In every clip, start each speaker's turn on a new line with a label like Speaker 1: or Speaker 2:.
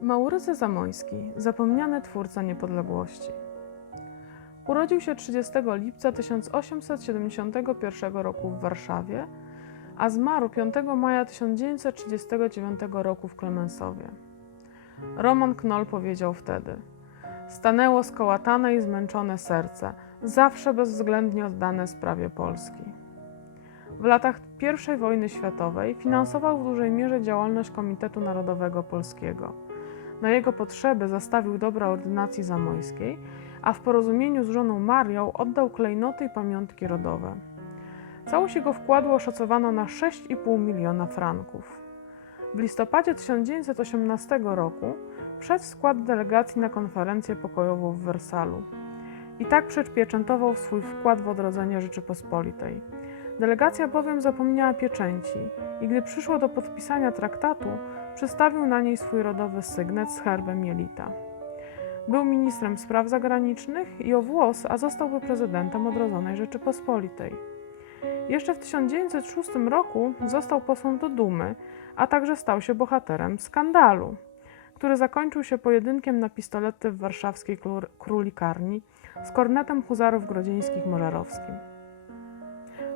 Speaker 1: Maurycy Zamoyski, zapomniany twórca niepodległości. Urodził się 30 lipca 1871 roku w Warszawie, a zmarł 5 maja 1939 roku w Klemensowie. Roman Knoll powiedział wtedy: Stanęło skołatane i zmęczone serce, zawsze bezwzględnie oddane sprawie Polski. W latach I wojny światowej finansował w dużej mierze działalność Komitetu Narodowego Polskiego. Na jego potrzeby zastawił dobra ordynacji zamojskiej, a w porozumieniu z żoną Marią oddał klejnoty i pamiątki rodowe. Całość jego wkładu oszacowano na 6,5 miliona franków. W listopadzie 1918 roku wszedł w skład delegacji na konferencję pokojową w Wersalu. I tak przypieczętował swój wkład w odrodzenie Rzeczypospolitej. Delegacja bowiem zapomniała pieczęci i gdy przyszło do podpisania traktatu, przystawił na niej swój rodowy sygnet z herbem Jelita. Był ministrem spraw zagranicznych i o włos, a zostałby prezydentem odrodzonej Rzeczypospolitej. Jeszcze w 1906 roku został posłem do Dumy, a także stał się bohaterem skandalu, który zakończył się pojedynkiem na pistolety w warszawskiej królikarni z kornetem huzarów grodzieńskich Możarowskim.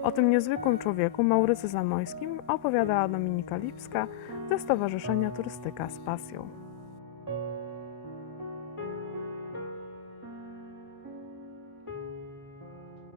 Speaker 1: O tym niezwykłym człowieku, Maurycy Zamojskim, opowiadała Dominika Lipska ze Stowarzyszenia Turystyka z Pasją.